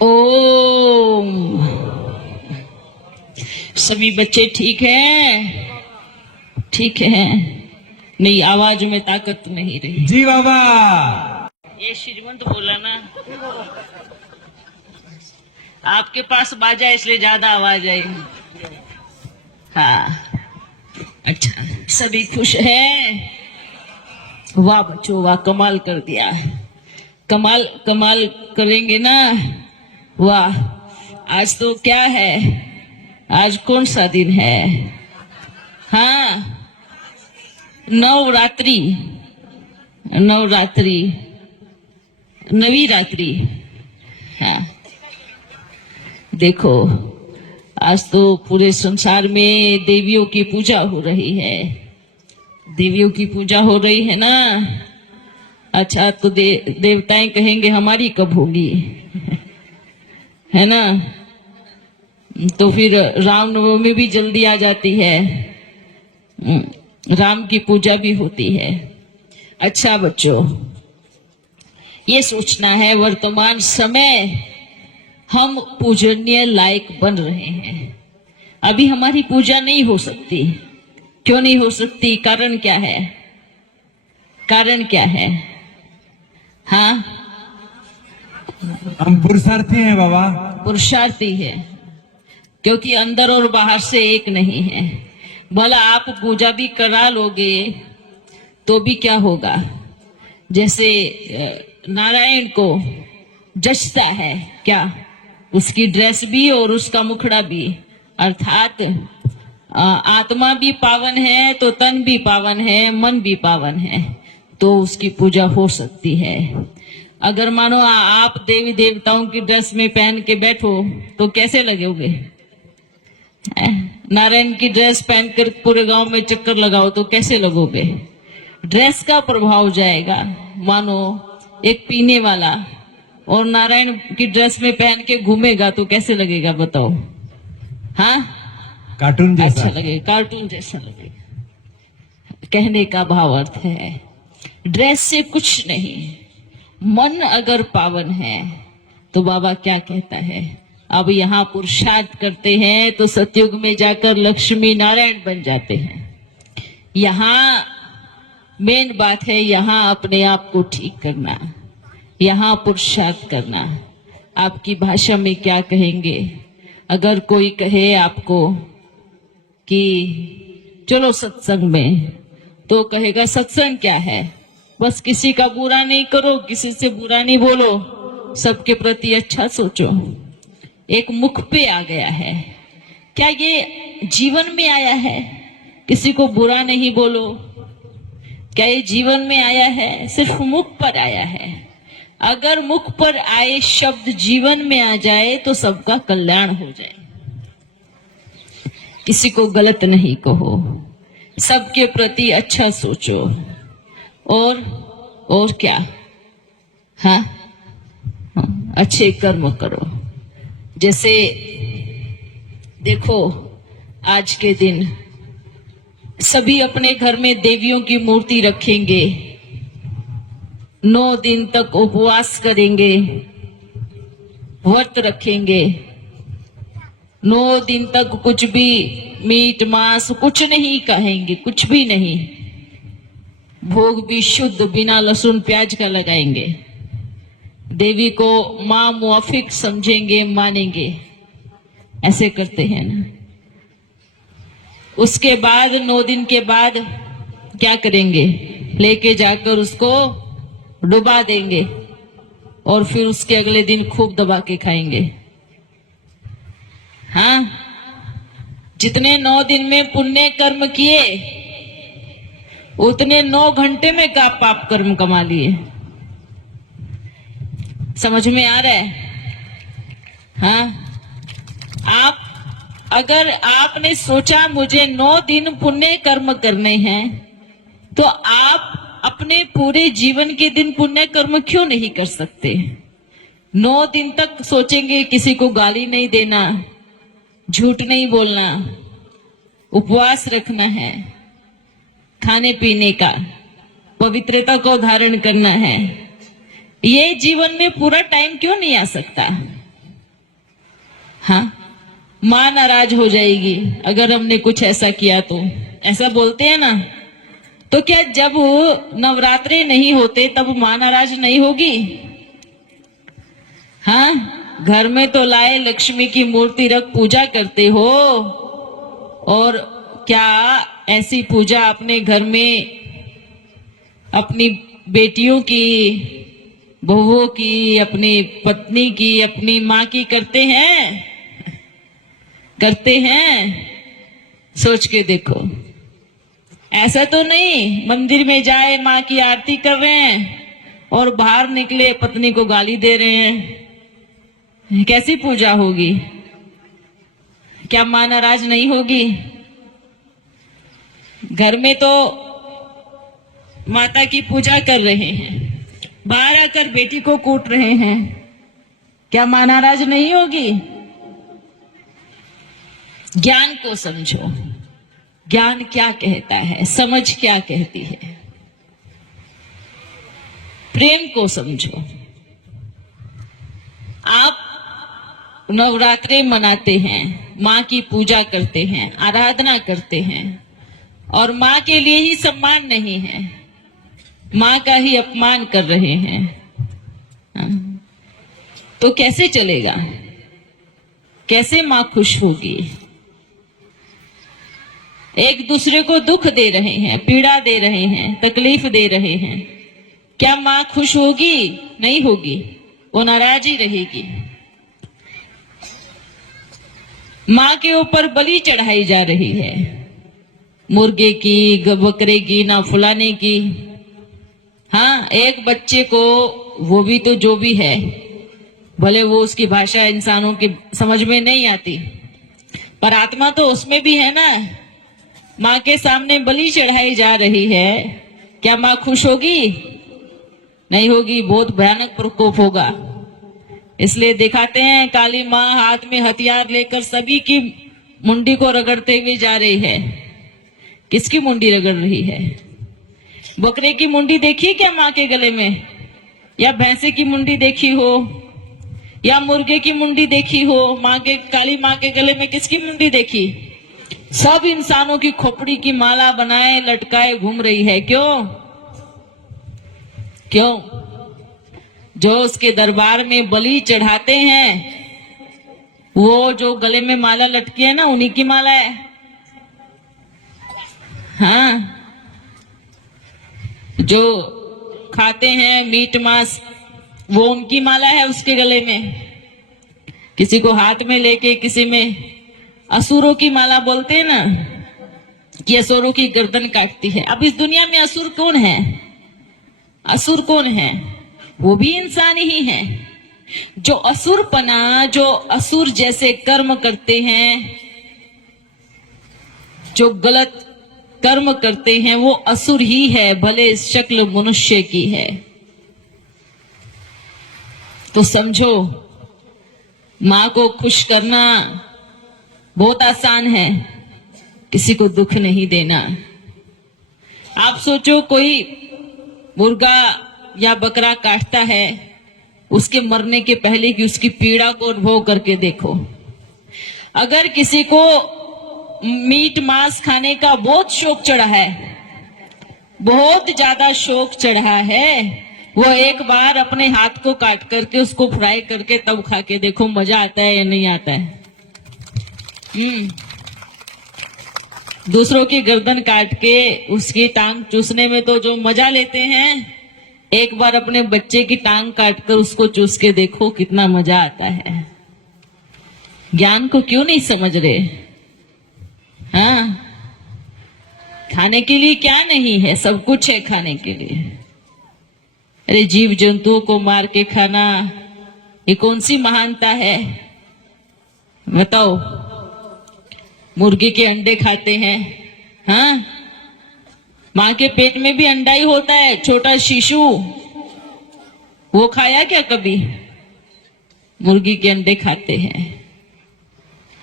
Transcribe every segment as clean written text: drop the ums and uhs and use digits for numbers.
ओम। सभी बच्चे ठीक हैं? ठीक है? नहीं, आवाज में ताकत नहीं रही। जी बाबा। ये श्रीमंत बोला ना, आपके पास बाजा इसलिए ज्यादा आवाज आई। हाँ, अच्छा, सभी खुश हैं? वाह बच्चों वाह, कमाल कर दिया। कमाल कमाल करेंगे ना? वाह। आज तो क्या है? आज कौन सा दिन है? हाँ, नवरात्रि। नवरात्रि, नवी रात्रि। हाँ, देखो, आज तो पूरे संसार में देवियों की पूजा हो रही है। देवियों की पूजा हो रही है ना? अच्छा, तो देवताएं कहेंगे हमारी कब होगी? है ना? तो फिर रामनवमी भी जल्दी आ जाती है, राम की पूजा भी होती है। अच्छा बच्चों, ये सोचना है वर्तमान समय हम पूजनीय लायक बन रहे हैं। अभी हमारी पूजा नहीं हो सकती। क्यों नहीं हो सकती? कारण क्या है? कारण क्या है? हाँ, हम पुरुषार्थी हैं बाबा। पुरुषार्थी है, क्योंकि अंदर और बाहर से एक नहीं है। भला आप पूजा भी करा लोगे तो भी क्या होगा? जैसे नारायण को जचता है क्या? उसकी ड्रेस भी और उसका मुखड़ा भी, अर्थात आत्मा भी पावन है तो तन भी पावन है, मन भी पावन है, तो उसकी पूजा हो सकती है। अगर मानो आप देवी देवताओं की ड्रेस में पहन के बैठो तो कैसे लगोगे? नारायण की ड्रेस पहनकर पूरे गांव में चक्कर लगाओ तो कैसे लगोगे? ड्रेस का प्रभाव जाएगा। मानो एक पीने वाला और नारायण की ड्रेस में पहन के घूमेगा तो कैसे लगेगा बताओ? हाँ, कार्टून जैसा। अच्छा लगेगा, कार्टून जैसा लगेगा। कहने का भाव अर्थ है, ड्रेस से कुछ नहीं, मन अगर पावन है तो बाबा क्या कहता है? अब यहाँ पुरुषार्थ करते हैं तो सतयुग में जाकर लक्ष्मी नारायण बन जाते हैं। यहाँ मेन बात है, यहाँ अपने आप को ठीक करना, यहाँ पुरुषार्थ करना। आपकी भाषा में क्या कहेंगे? अगर कोई कहे आपको कि चलो सत्संग में, तो कहेगा सत्संग क्या है? बस किसी का बुरा नहीं करो, किसी से बुरा नहीं बोलो, सबके प्रति अच्छा सोचो। एक मुख पे आ गया है। क्या ये जीवन में आया है? किसी को बुरा नहीं बोलो, क्या ये जीवन में आया है? सिर्फ मुख पर आया है। अगर मुख पर आए शब्द जीवन में आ जाए तो सबका कल्याण हो जाए। किसी को गलत नहीं कहो, सबके प्रति अच्छा सोचो, और क्या? हाँ, अच्छे कर्म करो। जैसे देखो, आज के दिन सभी अपने घर में देवियों की मूर्ति रखेंगे, 9 दिन तक उपवास करेंगे, व्रत रखेंगे, 9 दिन तक कुछ भी मीट मांस कुछ नहीं कहेंगे, कुछ भी नहीं। भोग भी शुद्ध बिना लहसुन प्याज का लगाएंगे। देवी को मां मुआफिक समझेंगे, मानेंगे। ऐसे करते हैं ना। उसके बाद 9 दिन के बाद क्या करेंगे? लेके जाकर उसको डुबा देंगे और फिर उसके अगले दिन खूब दबा के खाएंगे। हाँ, जितने 9 दिन में पुण्य कर्म किए उतने 9 घंटे में का पाप कर्म कमा लिए। समझ में आ रहा है? हाँ, आप अगर आपने सोचा मुझे 9 दिन पुण्य कर्म करने हैं, तो आप अपने पूरे जीवन के दिन पुण्य कर्म क्यों नहीं कर सकते? 9 दिन तक सोचेंगे किसी को गाली नहीं देना, झूठ नहीं बोलना, उपवास रखना है, खाने पीने का, पवित्रता को धारण करना है। ये जीवन में पूरा टाइम क्यों नहीं आ सकता? हाँ, माँ नाराज हो जाएगी अगर हमने कुछ ऐसा किया तो, ऐसा बोलते हैं ना। तो क्या जब नवरात्रे नहीं होते तब माँ नाराज नहीं होगी? हाँ, घर में तो लाए लक्ष्मी की मूर्ति रख पूजा करते हो, और क्या ऐसी पूजा अपने घर में अपनी बेटियों की, बहुओं की, अपनी पत्नी की, अपनी माँ की करते हैं? करते हैं? सोच के देखो। ऐसा तो नहीं मंदिर में जाए माँ की आरती कर रहे हैं और बाहर निकले पत्नी को गाली दे रहे हैं। कैसी पूजा होगी? क्या माँ नाराज नहीं होगी? घर में तो माता की पूजा कर रहे हैं, बाहर आकर बेटी को कूट रहे हैं, क्या माँ नाराज नहीं होगी? ज्ञान को समझो, ज्ञान क्या कहता है, समझ क्या कहती है। प्रेम को समझो। आप नवरात्रे मनाते हैं, माँ की पूजा करते हैं, आराधना करते हैं, और माँ के लिए ही सम्मान नहीं है, माँ का ही अपमान कर रहे हैं, तो कैसे चलेगा? कैसे माँ खुश होगी? एक दूसरे को दुख दे रहे हैं, पीड़ा दे रहे हैं, तकलीफ दे रहे हैं, क्या माँ खुश होगी? नहीं होगी, वो नाराज ही रहेगी। माँ के ऊपर बलि चढ़ाई जा रही है, मुर्गे की, बकरे की, ना फुलाने की। हाँ, एक बच्चे को, वो भी तो जो भी है, भले वो उसकी भाषा इंसानों की समझ में नहीं आती, पर आत्मा तो उसमें भी है ना। माँ के सामने बलि चढ़ाई जा रही है, क्या माँ खुश होगी? नहीं होगी, बहुत भयानक प्रकोप होगा। इसलिए दिखाते हैं काली माँ हाथ में हथियार लेकर सभी की मुंडी को रगड़ते हुए जा रही है। किसकी मुंडी रगड़ रही है? बकरे की मुंडी देखी क्या माँ के गले में? या भैंसे की मुंडी देखी हो, या मुर्गे की मुंडी देखी हो? माँ के, काली माँ के गले में किसकी मुंडी देखी? सब इंसानों की खोपड़ी की माला बनाए लटकाए घूम रही है। क्यों? क्यों? जो उसके दरबार में बलि चढ़ाते हैं, वो जो गले में माला लटकी है ना, उन्हीं की माला है। हाँ, जो खाते हैं मीट मांस, वो उनकी माला है उसके गले में। किसी को हाथ में लेके, किसी में असुरों की माला बोलते हैं ना, कि असुरों की गर्दन काटती है। अब इस दुनिया में असुर कौन है? असुर कौन है? वो भी इंसान ही है। जो असुरपना, जो असुर जैसे कर्म करते हैं, जो गलत कर्म करते हैं, वो असुर ही है, भले शक्ल मनुष्य की है। तो समझो, माँ को खुश करना बहुत आसान है, किसी को दुख नहीं देना। आप सोचो, कोई मुर्गा या बकरा काटता है, उसके मरने के पहले की उसकी पीड़ा को अनुभव करके देखो। अगर किसी को मीट मांस खाने का बहुत शौक चढ़ा है, बहुत ज्यादा शौक चढ़ा है, वो एक बार अपने हाथ को काट करके उसको फ्राई करके तब खा के देखो, मजा आता है या नहीं आता है। दूसरों की गर्दन काट के उसकी टांग चूसने में तो जो मजा लेते हैं, एक बार अपने बच्चे की टांग काट कर उसको चूस के देखो, कितना मजा आता है। ज्ञान को क्यों नहीं समझ रहे? हाँ, खाने के लिए क्या नहीं है? सब कुछ है खाने के लिए। अरे जीव जंतुओं को मार के खाना, ये कौन सी महानता है? बताओ। मुर्गी के अंडे खाते हैं, हाँ, माँ के पेट में भी अंडा ही होता है, छोटा शिशु, वो खाया क्या कभी? मुर्गी के अंडे खाते हैं।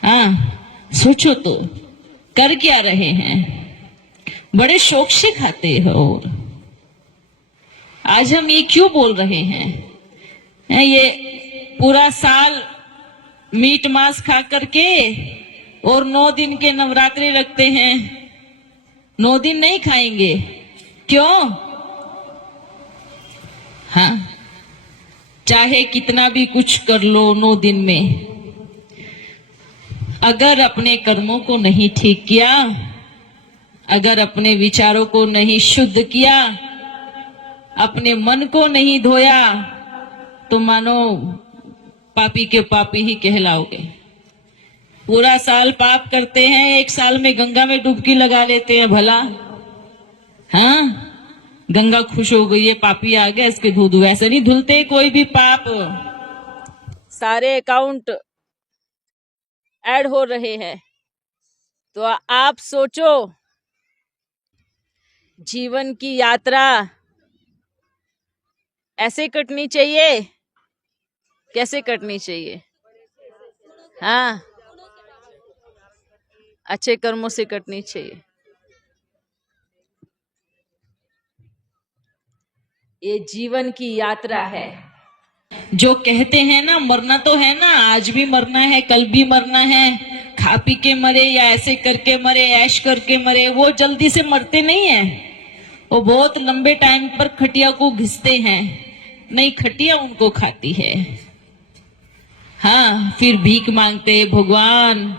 हाँ, सोचो तो, कर क्या रहे हैं? बड़े शौक से खाते हो। आज हम ये क्यों बोल रहे हैं? ये पूरा साल मीट मांस खा करके और 9 दिन के नवरात्रे रखते हैं। 9 दिन नहीं खाएंगे, क्यों? हाँ, चाहे कितना भी कुछ कर लो 9 दिन में, अगर अपने कर्मों को नहीं ठीक किया, अगर अपने विचारों को नहीं शुद्ध किया, अपने मन को नहीं धोया, तो मानो पापी के पापी ही कहलाओगे। पूरा साल पाप करते हैं, 1 साल में गंगा में डुबकी लगा लेते हैं भला। हाँ, गंगा खुश हो गई है, पापी आ गया, इसके धो दो। ऐसे नहीं धुलते कोई भी पाप। सारे अकाउंट ऐड हो रहे हैं। तो आप सोचो, जीवन की यात्रा ऐसे कटनी चाहिए, कैसे कटनी चाहिए? हाँ, अच्छे कर्मों से कटनी चाहिए। ये जीवन की यात्रा है। जो कहते हैं ना, मरना तो है ना, आज भी मरना है, कल भी मरना है, खा पी के मरे या ऐसे करके मरे, ऐश करके मरे, वो जल्दी से मरते नहीं है। वो बहुत लंबे टाइम पर खटिया को घिसते हैं। नहीं, खटिया उनको खाती है। हाँ, फिर भीख मांगते, भगवान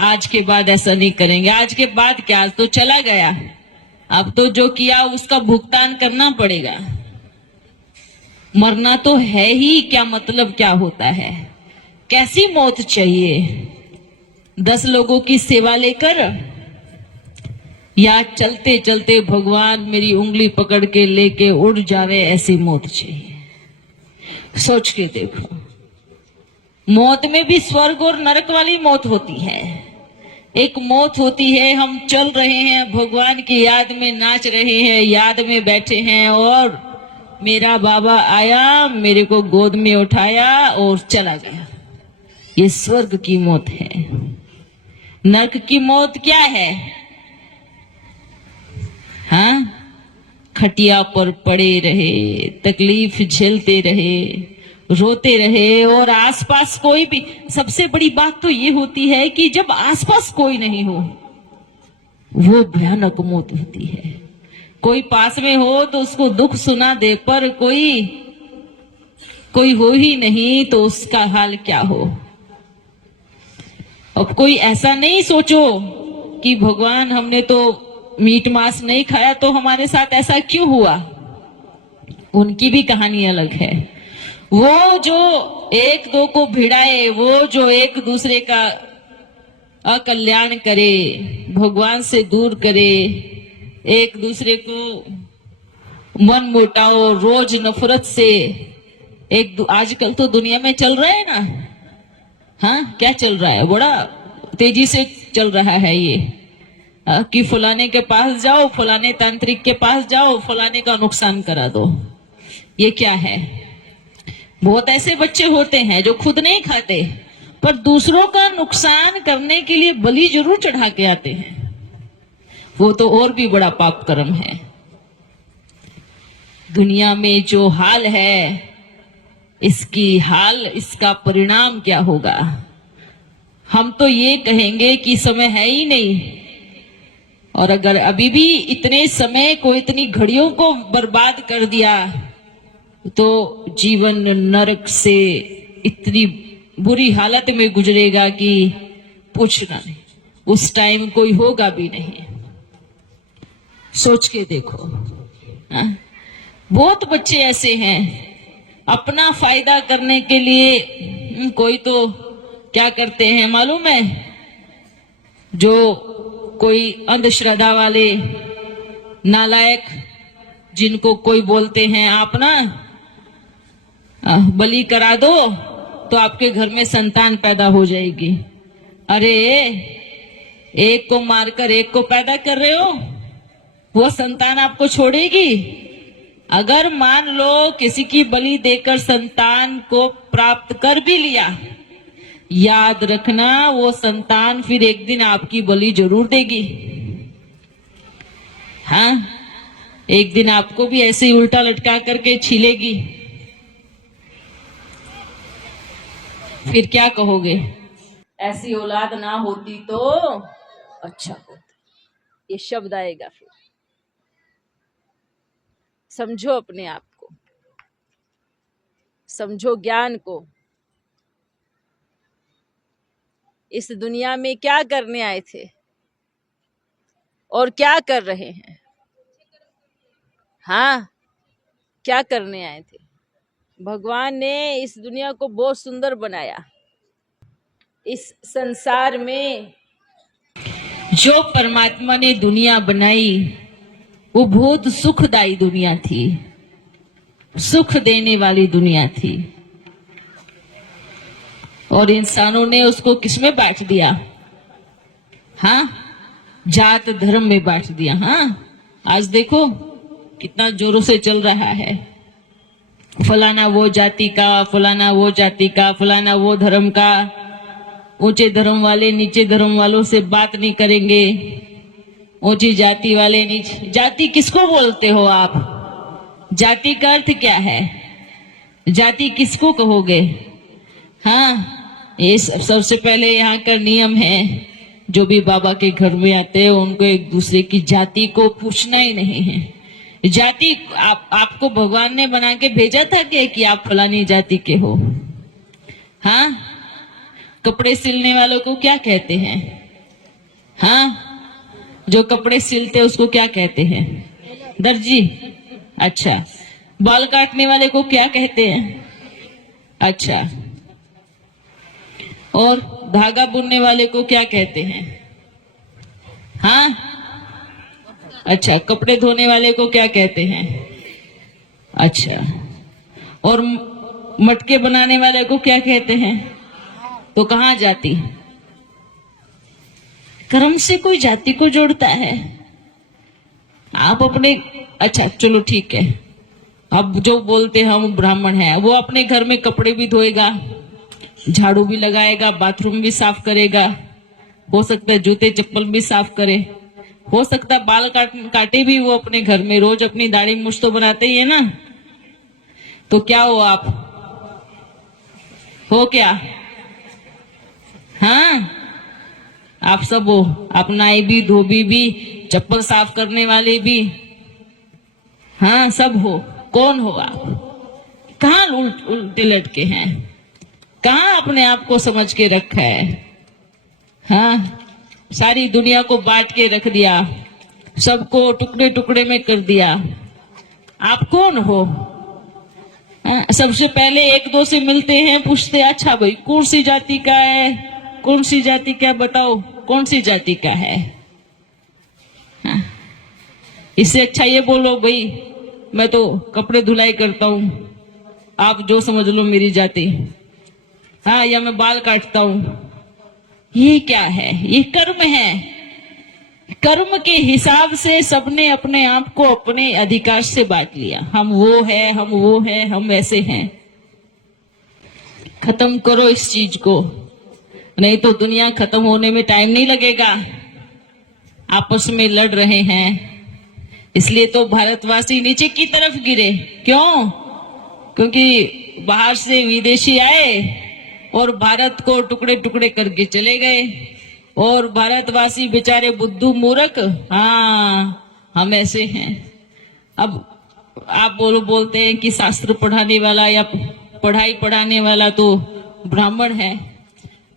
आज के बाद ऐसा नहीं करेंगे। आज के बाद क्या, आज तो चला गया, अब तो जो किया उसका भुगतान करना पड़ेगा। मरना तो है ही, क्या मतलब क्या होता है? कैसी मौत चाहिए? 10 लोगों की सेवा लेकर, या चलते चलते भगवान मेरी उंगली पकड़ के लेके उड़ जावे, ऐसी मौत चाहिए। सोच के देखो, मौत में भी स्वर्ग और नरक वाली मौत होती है। एक मौत होती है, हम चल रहे हैं, भगवान की याद में नाच रहे हैं, याद में बैठे हैं, और मेरा बाबा आया, मेरे को गोद में उठाया और चला गया। ये स्वर्ग की मौत है। नरक की मौत क्या है? हाँ, खटिया पर पड़े रहे, तकलीफ झेलते रहे, रोते रहे, और आसपास कोई भी। सबसे बड़ी बात तो ये होती है कि जब आसपास कोई नहीं हो, वो भयानक मौत होती है। कोई पास में हो तो उसको दुख सुना दे, पर कोई हो ही नहीं तो उसका हाल क्या हो। अब कोई ऐसा नहीं सोचो कि भगवान हमने तो मीट मांस नहीं खाया तो हमारे साथ ऐसा क्यों हुआ। उनकी भी कहानी अलग है। वो जो 1-2 को भिड़ाए, वो जो एक दूसरे का अकल्याण करे, भगवान से दूर करे, एक दूसरे को मन मोटाओ, रोज नफरत से आजकल तो दुनिया में चल रहा है ना। हाँ, क्या चल रहा है? बड़ा तेजी से चल रहा है ये, कि फलाने के पास जाओ, फलाने तांत्रिक के पास जाओ, फलाने का नुकसान करा दो। ये क्या है? बहुत ऐसे बच्चे होते हैं जो खुद नहीं खाते, पर दूसरों का नुकसान करने के लिए बलि जरूर चढ़ा के आते हैं। वो तो और भी बड़ा पाप कर्म है। दुनिया में जो हाल है, इसका परिणाम क्या होगा? हम तो ये कहेंगे कि समय है ही नहीं, और अगर अभी भी इतने समय को, इतनी घड़ियों को बर्बाद कर दिया, तो जीवन नरक से इतनी बुरी हालत में गुजरेगा कि पूछना नहीं। उस टाइम कोई होगा भी नहीं। सोच के देखो। बहुत बच्चे ऐसे हैं, अपना फायदा करने के लिए कोई तो क्या करते हैं मालूम है? जो कोई अंधश्रद्धा वाले नालायक, जिनको कोई बोलते हैं आप ना बलि करा दो तो आपके घर में संतान पैदा हो जाएगी। अरे, एक को मारकर एक को पैदा कर रहे हो, वो संतान आपको छोड़ेगी? अगर मान लो किसी की बलि देकर संतान को प्राप्त कर भी लिया, याद रखना वो संतान फिर एक दिन आपकी बलि जरूर देगी। हाँ, एक दिन आपको भी ऐसे ही उल्टा लटका करके छीलेगी। फिर क्या कहोगे? ऐसी औलाद ना होती तो अच्छा होता। ये शब्द आएगा फिर। समझो अपने आप को, समझो ज्ञान को। इस दुनिया में क्या करने आए थे और क्या कर रहे हैं? हाँ, क्या करने आए थे? भगवान ने इस दुनिया को बहुत सुंदर बनाया। इस संसार में जो परमात्मा ने दुनिया बनाई वो बहुत सुखदायी दुनिया थी, सुख देने वाली दुनिया थी, और इंसानों ने उसको किसमें बांट दिया? हाँ, जात धर्म में बांट दिया। हाँ, आज देखो कितना जोरों से चल रहा है, फलाना वो जाति का, फलाना वो जाति का, फलाना वो धर्म का। ऊंचे धर्म वाले नीचे धर्म वालों से बात नहीं करेंगे, ऊंची जाति वाले नीचे। जाति किसको बोलते हो आप? जाति का अर्थ क्या है? जाति किसको कहोगे? हाँ, ये सबसे पहले यहाँ का नियम है, जो भी बाबा के घर में आते हैं उनको एक दूसरे की जाति को पूछना ही नहीं है। जाति आपको भगवान ने बना के भेजा था कि आप फलानी जाति के हो? हाँ, कपड़े सिलने वालों को क्या कहते हैं? हाँ, जो कपड़े सिलते उसको क्या कहते हैं? दर्जी। अच्छा, बाल काटने वाले को क्या कहते हैं? अच्छा, और धागा बुनने वाले को क्या कहते हैं? हाँ, अच्छा, कपड़े धोने वाले को क्या कहते हैं? अच्छा, और मटके बनाने वाले को क्या कहते हैं? तो कहाँ जाति? कर्म से कोई जाति को जोड़ता है? आप अपने, अच्छा चलो ठीक है, अब जो बोलते हैं हम ब्राह्मण हैं, वो अपने घर में कपड़े भी धोएगा, झाड़ू भी लगाएगा, बाथरूम भी साफ करेगा, हो सकता है जूते चप्पल भी साफ करे, हो सकता है बाल काटे भी वो अपने घर में, रोज अपनी दाढ़ी मूछ तो बनाते ही है ना। तो क्या हो आप? हो क्या? हाँ, आप सब हो, आप नाई भी, धोबी भी, चप्पल साफ करने वाले भी, हाँ सब हो। कौन हो आप? कहाँ उल्टे लटके हैं? कहाँ अपने आप को समझ के रखा है? हाँ, सारी दुनिया को बांट के रख दिया, सबको टुकड़े टुकड़े में कर दिया। आप कौन हो? हाँ, सबसे पहले एक दो से मिलते हैं, पूछते अच्छा भाई कौन सी जाति का है, कौन सी जाति का, बताओ कौन सी जाति का है? हाँ, इससे अच्छा ये बोलो भाई मैं तो कपड़े धुलाई करता हूँ, आप जो समझ लो मेरी जाति। हाँ, या मैं बाल काटता हूँ। ये क्या है? ये कर्म है। कर्म के हिसाब से सबने अपने आप को अपने अधिकार से बांट लिया। हम वो है, हम वो है, हम ऐसे हैं। खत्म करो इस चीज को, नहीं तो दुनिया खत्म होने में टाइम नहीं लगेगा। आपस में लड़ रहे हैं, इसलिए तो भारतवासी नीचे की तरफ गिरे। क्यों? क्योंकि बाहर से विदेशी आए और भारत को टुकड़े टुकड़े करके चले गए, और भारतवासी बेचारे बुद्धू मूर्ख, हाँ हम ऐसे हैं। अब आप बोलते हैं कि शास्त्र पढ़ाने वाला या पढ़ाई पढ़ाने वाला तो ब्राह्मण है,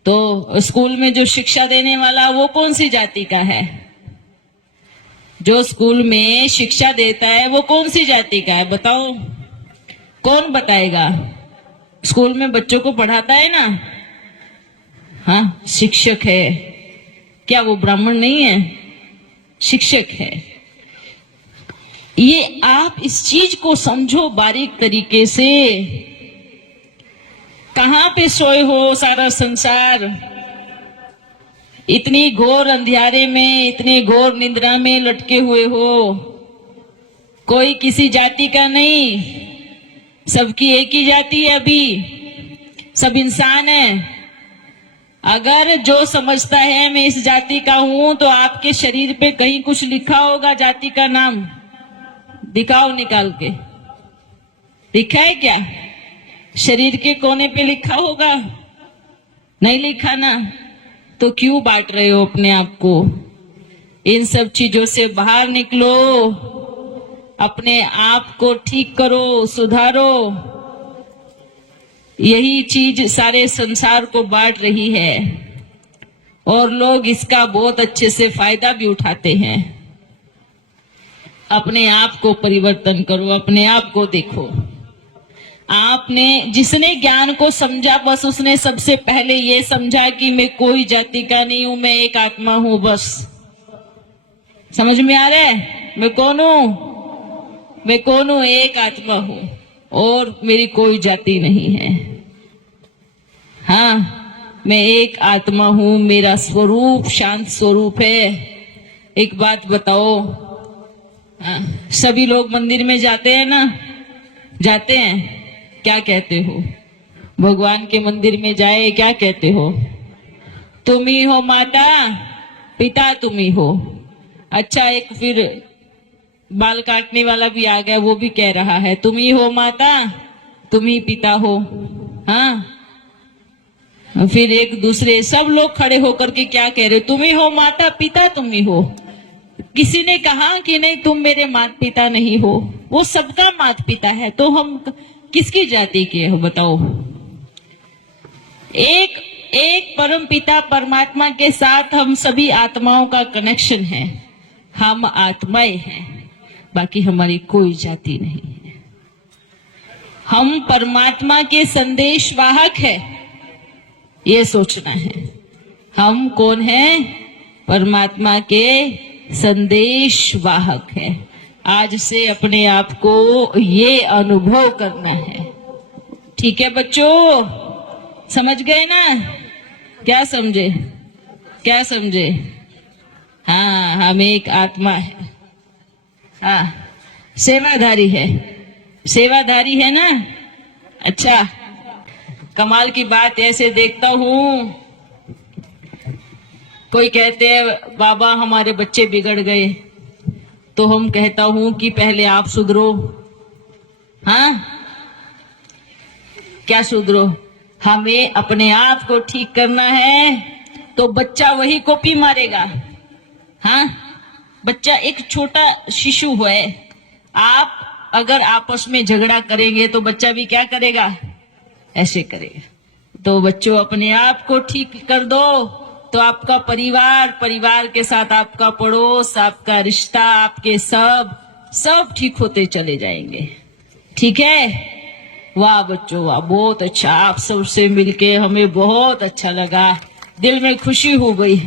तो स्कूल में जो शिक्षा देने वाला वो कौन सी जाति का है? जो स्कूल में शिक्षा देता है वो कौन सी जाति का है? बताओ, कौन बताएगा? स्कूल में बच्चों को पढ़ाता है ना, हाँ शिक्षक है। क्या वो ब्राह्मण नहीं है? शिक्षक है। ये आप इस चीज को समझो बारीक तरीके से। कहां पे सोए हो सारा संसार? इतनी घोर अंधियारे में, इतने घोर निद्रा में लटके हुए हो। कोई किसी जाति का नहीं, सबकी एक ही जाति है। अभी सब इंसान है। अगर जो समझता है मैं इस जाति का हूं, तो आपके शरीर पे कहीं कुछ लिखा होगा जाति का नाम? दिखाओ निकाल के। लिखा है क्या? शरीर के कोने पे लिखा होगा? नहीं लिखा ना, तो क्यों बांट रहे हो अपने आप को? इन सब चीजों से बाहर निकलो, अपने आप को ठीक करो, सुधारो। यही चीज सारे संसार को बांट रही है और लोग इसका बहुत अच्छे से फायदा भी उठाते हैं। अपने आप को परिवर्तन करो, अपने आप को देखो। आपने जिसने ज्ञान को समझा, बस उसने सबसे पहले ये समझा कि मैं कोई जाति का नहीं हूं, मैं एक आत्मा हूं। बस समझ में आ रहा है? मैं कौन हूं? मैं कौन हूं? एक आत्मा हूं और मेरी कोई जाति नहीं है। हाँ, मैं एक आत्मा हूं, मेरा स्वरूप शांत स्वरूप है। एक बात बताओ, हाँ, सभी लोग मंदिर में जाते हैं ना? जाते हैं। क्या कहते हो? भगवान के मंदिर में जाए क्या कहते हो? तुम ही हो माता, पिता तुम ही हो। अच्छा, एक फिर बाल काटने वाला भी आ गया, वो भी कह रहा है तुम ही हो माता, तुम ही पिता हो। हाँ, फिर एक दूसरे सब लोग खड़े होकर के क्या कह रहे? तुम ही हो माता पिता, तुम ही हो। किसी ने कहा कि नहीं तुम मेरे माता पिता नहीं हो। वो सबका माता पिता है, तो हम किसकी जाति के हो बताओ? एक परम पिता परमात्मा के साथ हम सभी आत्माओं का कनेक्शन है। हम आत्माएं हैं, बाकी हमारी कोई जाति नहीं है। हम परमात्मा के संदेश वाहक है, ये सोचना है। हम कौन है? परमात्मा के संदेश वाहक है। आज से अपने आप को ये अनुभव करना है। ठीक है बच्चों, समझ गए ना? क्या समझे? क्या समझे? हाँ, हम एक आत्मा है। हाँ, सेवाधारी है। सेवाधारी है ना? अच्छा, कमाल की बात ऐसे देखता हूं, कोई कहते हैं बाबा हमारे बच्चे बिगड़ गए, तो हम कहता हूं कि पहले आप सुधरो। हाँ, क्या सुधरो? हमें अपने आप को ठीक करना है, तो बच्चा वही कॉपी मारेगा। हाँ, बच्चा एक छोटा शिशु है। आप अगर आपस में झगड़ा करेंगे तो बच्चा भी क्या करेगा? ऐसे करेगा। तो बच्चों अपने आप को ठीक कर दो, तो आपका परिवार के साथ आपका पड़ोस, आपका रिश्ता, आपके सब ठीक होते चले जाएंगे। ठीक है? वाह बच्चों वाह, बहुत अच्छा। आप सबसे मिलके हमें बहुत अच्छा लगा, दिल में खुशी हो गई।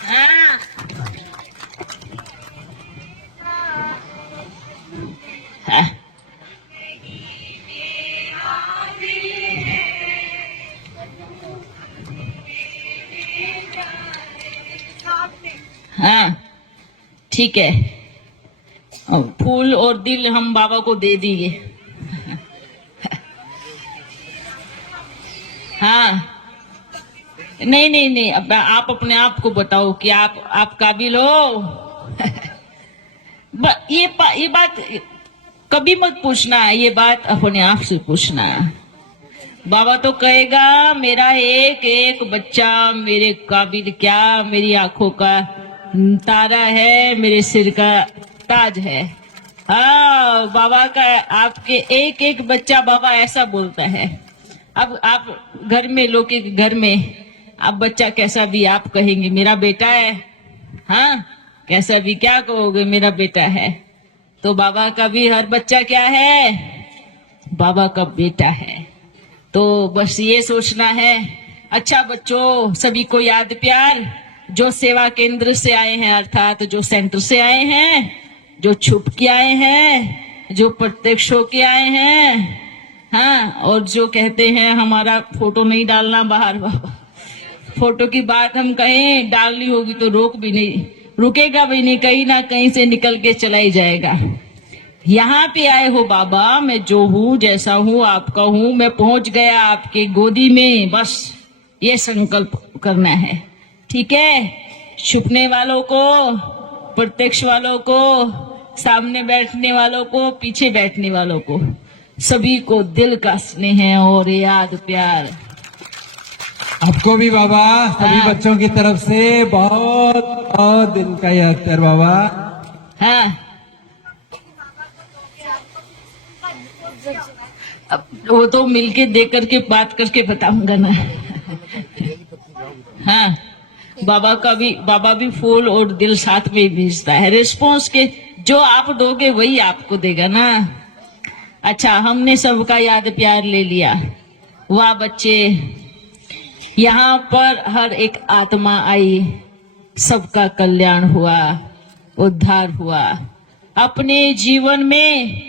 हाँ, हाँ। हाँ, ठीक है। फूल और दिल हम बाबा को दे दिए। हाँ, नहीं, अब आप अपने आप को बताओ कि आप काबिल हो। ये बात कभी मत पूछना, ये बात अपने आप से पूछना। बाबा तो कहेगा मेरा एक बच्चा मेरे काबिल क्या, मेरी आंखों का तारा है, मेरे सिर का ताज है। हाँ, बाबा का आपके एक बच्चा बाबा ऐसा बोलता है। अब आप घर में, लोग के घर में आप बच्चा कैसा भी आप कहेंगे मेरा बेटा है। हाँ, कैसा भी क्या कहोगे मेरा बेटा है। तो बाबा का भी हर बच्चा क्या है? बाबा का बेटा है। तो बस ये सोचना है। अच्छा बच्चों, सभी को याद प्यार, जो सेवा केंद्र से आए हैं, अर्थात जो सेंटर से आए हैं, जो छुप के आए हैं, जो प्रत्यक्ष होके आए हैं, हाँ, और जो कहते हैं हमारा फोटो नहीं डालना बाहर। बाबा फोटो की बात हम कहें डालनी होगी तो रुकेगा भी नहीं, कहीं ना कहीं से निकल के चला ही जाएगा। यहाँ पे आए हो बाबा, मैं जो हूँ, जैसा हूँ, आपका हूँ, मैं पहुंच गया आपके गोदी में। बस ये संकल्प करना है। ठीक है? छुपने वालों को, प्रत्यक्ष वालों को, सामने बैठने वालों को, पीछे बैठने वालों को, सभी को दिल का स्नेह और याद प्यार। आपको भी बाबा सभी हाँ। बच्चों की तरफ से बहुत बहुत दिल का ये अख्तर बाबा। हाँ, अब वो तो मिलके देख करके बात करके बताऊंगा ना। हाँ, बाबा भी फूल और दिल साथ में ही भेजता है। रिस्पॉन्स के जो आप दोगे वही आपको देगा ना। अच्छा, हमने सबका याद प्यार ले लिया। वाह बच्चे, यहाँ पर हर एक आत्मा आई, सबका कल्याण हुआ, उद्धार हुआ। अपने जीवन में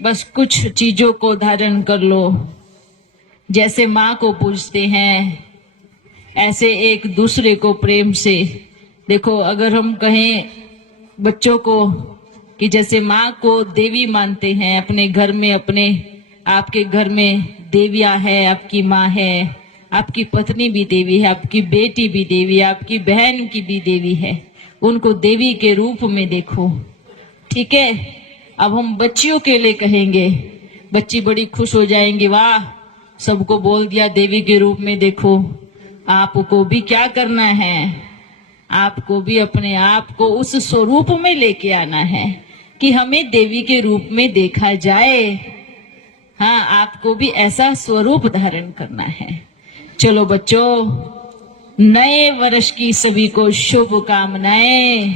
बस कुछ चीजों को धारण कर लो। जैसे माँ को पूजते हैं, ऐसे एक दूसरे को प्रेम से देखो। अगर हम कहें बच्चों को कि जैसे माँ को देवी मानते हैं अपने घर में, अपने आपके घर में देवियाँ है, आपकी माँ है, आपकी पत्नी भी देवी है, आपकी बेटी भी देवी है, आपकी बहन की भी देवी है। उनको देवी के रूप में देखो, ठीक है। अब हम बच्चियों के लिए कहेंगे, बच्ची बड़ी खुश हो जाएंगी। वाह, सबको बोल दिया देवी के रूप में देखो। आपको भी क्या करना है, आपको भी अपने आप को उस स्वरूप में लेके आना है कि हमें देवी के रूप में देखा जाए। हाँ, आपको भी ऐसा स्वरूप धारण करना है। चलो बच्चों, नए वर्ष की सभी को शुभकामनाएं।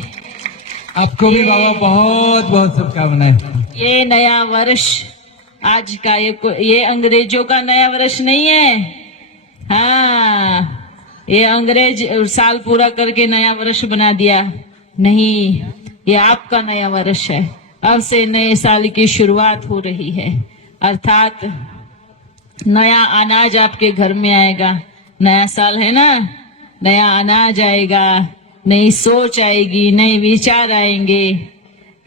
आपको भी बाबा बहुत बहुत शुभकामनाएं। ये नया वर्ष आज का ये अंग्रेजों का नया वर्ष नहीं है। हाँ, ये अंग्रेज साल पूरा करके नया वर्ष बना दिया नहीं, ये आपका नया वर्ष है। अब से नए साल की शुरुआत हो रही है, अर्थात नया अनाज आपके घर में आएगा। नया साल है ना, नया अनाज आएगा, नई सोच आएगी, नए विचार आएंगे।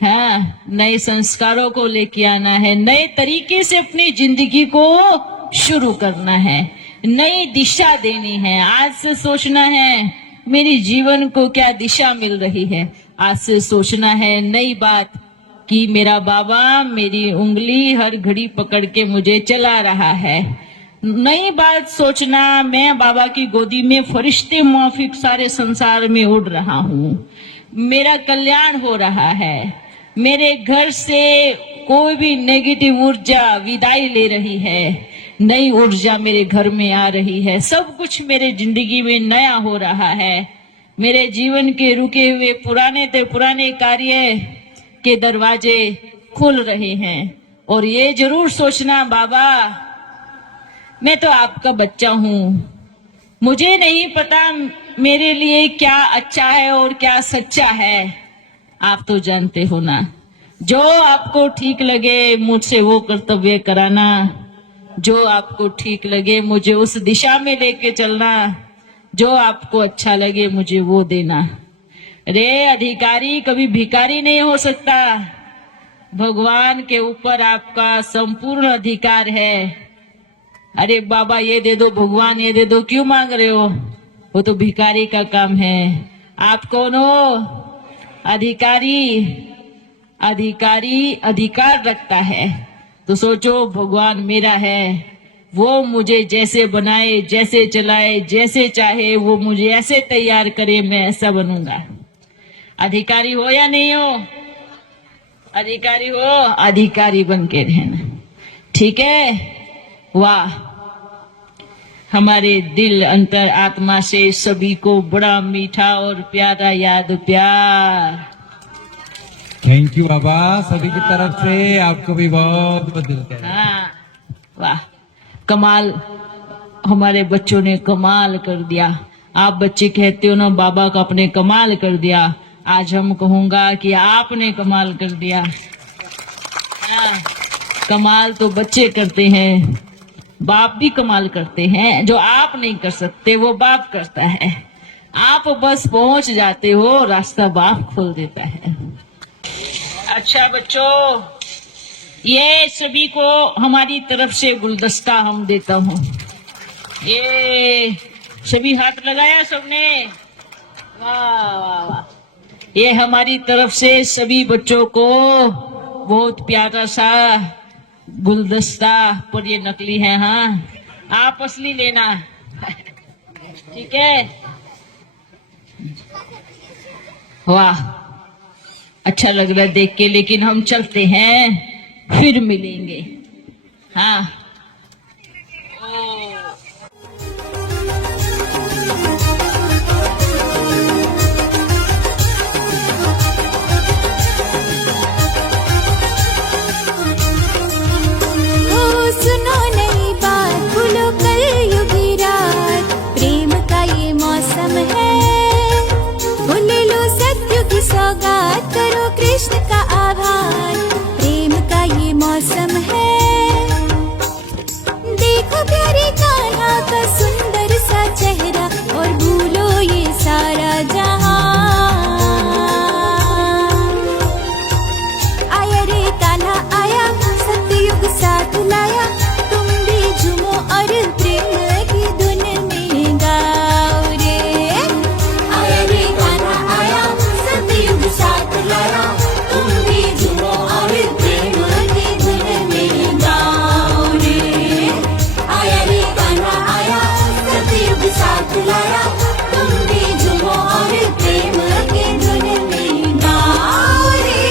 हाँ, नए संस्कारों को लेके आना है, नए तरीके से अपनी जिंदगी को शुरू करना है, नई दिशा देनी है। आज से सोचना है मेरी जीवन को क्या दिशा मिल रही है। आज से सोचना है नई बात कि मेरा बाबा मेरी उंगली हर घड़ी पकड़ के मुझे चला रहा है। नई बात सोचना, मैं बाबा की गोदी में फरिश्ते माफिक सारे संसार में उड़ रहा हूँ, मेरा कल्याण हो रहा है, मेरे घर से कोई भी नेगेटिव ऊर्जा विदाई ले रही है, नई ऊर्जा मेरे घर में आ रही है, सब कुछ मेरे जिंदगी में नया हो रहा है। मेरे जीवन के रुके हुए पुराने कार्य के दरवाजे खुल रहे हैं। और ये जरूर सोचना, बाबा मैं तो आपका बच्चा हूँ, मुझे नहीं पता मेरे लिए क्या अच्छा है और क्या सच्चा है, आप तो जानते हो ना। जो आपको ठीक लगे मुझसे वो कर्तव्य कराना, जो आपको ठीक लगे मुझे उस दिशा में लेके चलना, जो आपको अच्छा लगे मुझे वो देना। अरे अधिकारी कभी भिखारी नहीं हो सकता, भगवान के ऊपर आपका संपूर्ण अधिकार है। अरे बाबा ये दे दो, भगवान ये दे दो, क्यों मांग रहे हो, वो तो भिखारी का काम है। आप कौन हो? अधिकारी अधिकार रखता है। तो सोचो भगवान मेरा है, वो मुझे जैसे बनाए, जैसे चलाए, जैसे चाहे वो मुझे ऐसे तैयार करे, मैं ऐसा बनूंगा। अधिकारी हो या नहीं हो? अधिकारी हो, अधिकारी बन के रहना, ठीक है। वाह, हमारे दिल अंतर आत्मा से सभी को बड़ा मीठा और प्यारा याद प्यार। थैंक यू बाबा, सभी की तरफ से आपको भी बहुत बहुत दिल का। हाँ, वाह, कमाल, हमारे बच्चों ने कमाल कर दिया। आप बच्चे कहते हो ना बाबा का अपने कमाल कर दिया, आज हम कहूंगा कि आपने कमाल कर दिया। हाँ, कमाल तो बच्चे करते हैं, बाप भी कमाल करते हैं। जो आप नहीं कर सकते वो बाप करता है, आप बस पहुंच जाते हो, रास्ता बाप खोल देता है। अच्छा बच्चों, ये सभी को हमारी तरफ से गुलदस्ता हम देता हूँ। ये सभी हाथ लगाया सबने, वाह वाह वाह। ये हमारी तरफ से सभी बच्चों को बहुत प्यारा सा गुलदस्ता, पर ये नकली है, हाँ आप असली लेना। ठीक है। वाह, अच्छा लग रहा है देख के, लेकिन हम चलते हैं, फिर मिलेंगे। हाँ, ओ सुनो नई बात, भूलो कल युगी रात, प्रेम का ये मौसम है। भूल लो सत्य की सौगात, करो कृष्ण का आभार, प्रेम का ये मौसम है। देखो प्यारे कान्हा का सुंदर सा चेहरा, और भूलो ये सारा जहां। आया रे कान्हा आया, सतयुग साथ लाया, तुम भी झूमो और प्रेम की धुन में गाओ रे। आया रे कान्हा आया, सतयुग साथ लाया, तुम भी झूमो और प्रेम की धुन में गाओ रे। आया रे कान्हा आया, सतयुग साथ लाया, तुम भी झूमो और प्रेम की धुन में गाओ रे।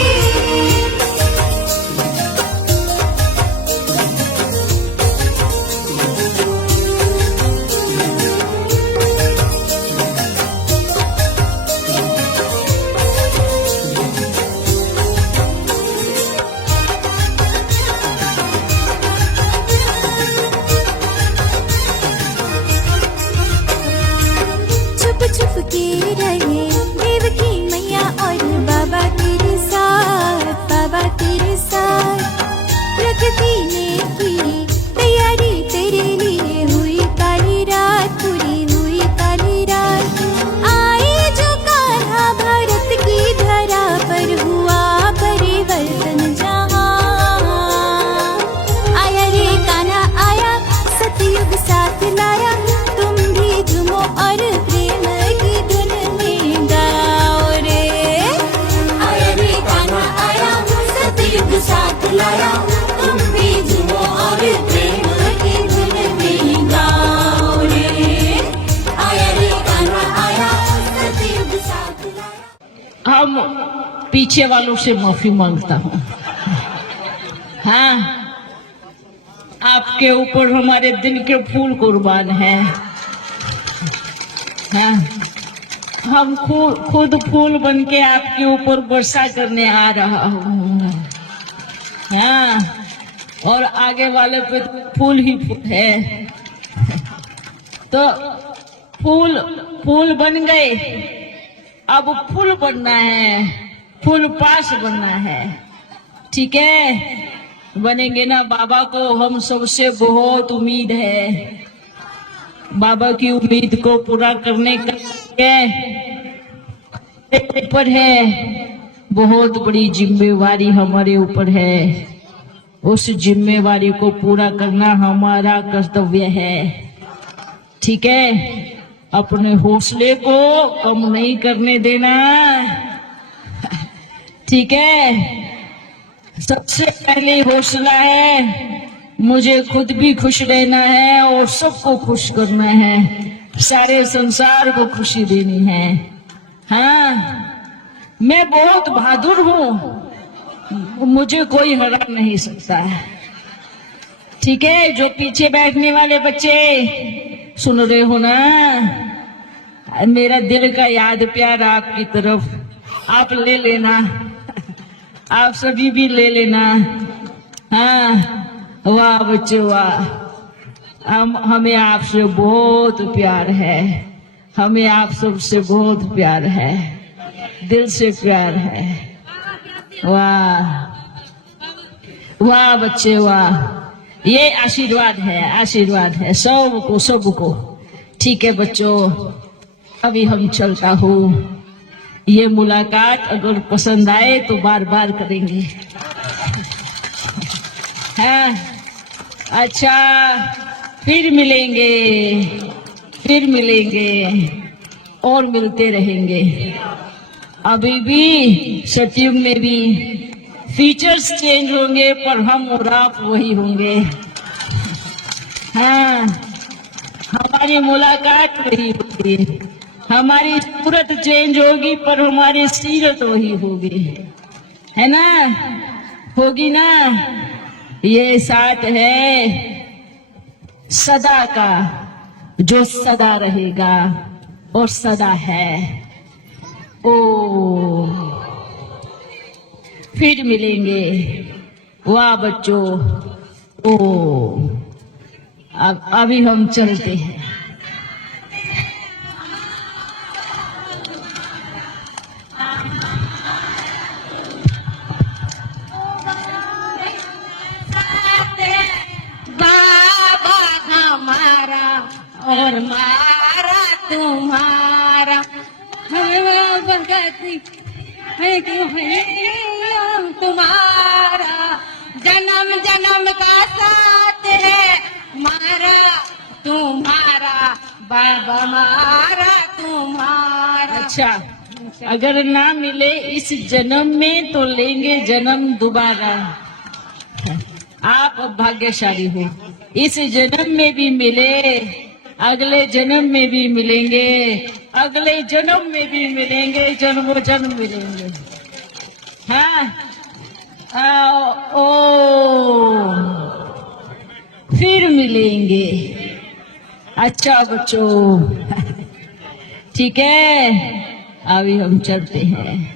छुप छुप के रहे देवकी मैया और बाबा तेरे साथ, बाबा तेरे साथ। प्रकृति ने की तैयारी तेरे लिए, हुई काली रात, पूरी हुई काली रात। आए जो कान्हा भारत की धरा पर, हुआ परिवर्तन जहां। आया रे कान्हा आया, सतयुग साथ लाया, तुम भी झूमो और प्रेम की धुन में गाओ रे। आया रे कान्हा आया, सतयुग साथ लाया, तुम भी झूमो और प्रेम की धुन में गाओ रे। आया रे कान्हा आया, सतयुग साथ लाया। हम पीछे वालों से माफी मांगता हूँ। हाँ, आपके ऊपर हमारे दिल के फूल कुर्बान हैं। हाँ, हम खुद फूल बन के आपके ऊपर वर्षा करने आ रहा हूँ। हाँ, और आगे वाले पे फूल ही फूल है। तो फूल बन गए, अब फूल बनना है, फूल पास बनना है। ठीक है, बनेंगे ना। बाबा को हम सबसे बहुत उम्मीद है। बाबा की उम्मीद को पूरा करने का ऊपर है, बहुत बड़ी जिम्मेवारी हमारे ऊपर है। उस जिम्मेवारी को पूरा करना हमारा कर्तव्य है। ठीक है, अपने हौसले को कम नहीं करने देना। ठीक है, सबसे पहले हौसला है, मुझे खुद भी खुश रहना है और सबको खुश करना है, सारे संसार को खुशी देनी है। हाँ, मैं बहुत बहादुर हूँ, मुझे कोई हरा नहीं सकता। ठीक है, जो पीछे बैठने वाले बच्चे सुन रहे हो ना, मेरा दिल का याद प्यार आपकी तरफ आप ले लेना, आप सभी भी ले लेना। हाँ, वाह बच्चे वाह, हमें आपसे बहुत प्यार है, हमें आप सबसे बहुत प्यार है, दिल से प्यार है। वाह वाह बच्चे वाह, ये आशीर्वाद है, आशीर्वाद है सबको सबको। ठीक है बच्चों, अभी हम चलता हूँ। ये मुलाकात अगर पसंद आए तो बार बार करेंगे। हाँ, अच्छा, फिर मिलेंगे, फिर मिलेंगे और मिलते रहेंगे। अभी भी सतयुग में भी फीचर्स चेंज होंगे, पर हम और आप वही होंगे। हाँ, हम हमारी मुलाकात नहीं होगी, हमारी सूरत चेंज होगी पर हमारी सीरत वही होगी, है ना, होगी ना। ये साथ है सदा का, जो सदा रहेगा और सदा है। ओ फिर मिलेंगे, वाह बच्चों। ओ अब अभी हम चलते हैं। बाबा हमारा और मारा तुम्हारा, हमें भगती है कि है तुम्हारा, जन्म जन्म का साथ है मारा तुम्हारा, बाबा मारा तुम्हारा। अच्छा, अगर ना मिले इस जन्म में तो लेंगे जन्म दोबारा। आप अब भाग्यशाली हो, इस जन्म में भी मिले, अगले जन्म में भी मिलेंगे, अगले जन्म में भी मिलेंगे, जन्मों जन्म मिलेंगे। हाँ, ओ फिर मिलेंगे। अच्छा बच्चों, ठीक है, अभी हम चलते हैं।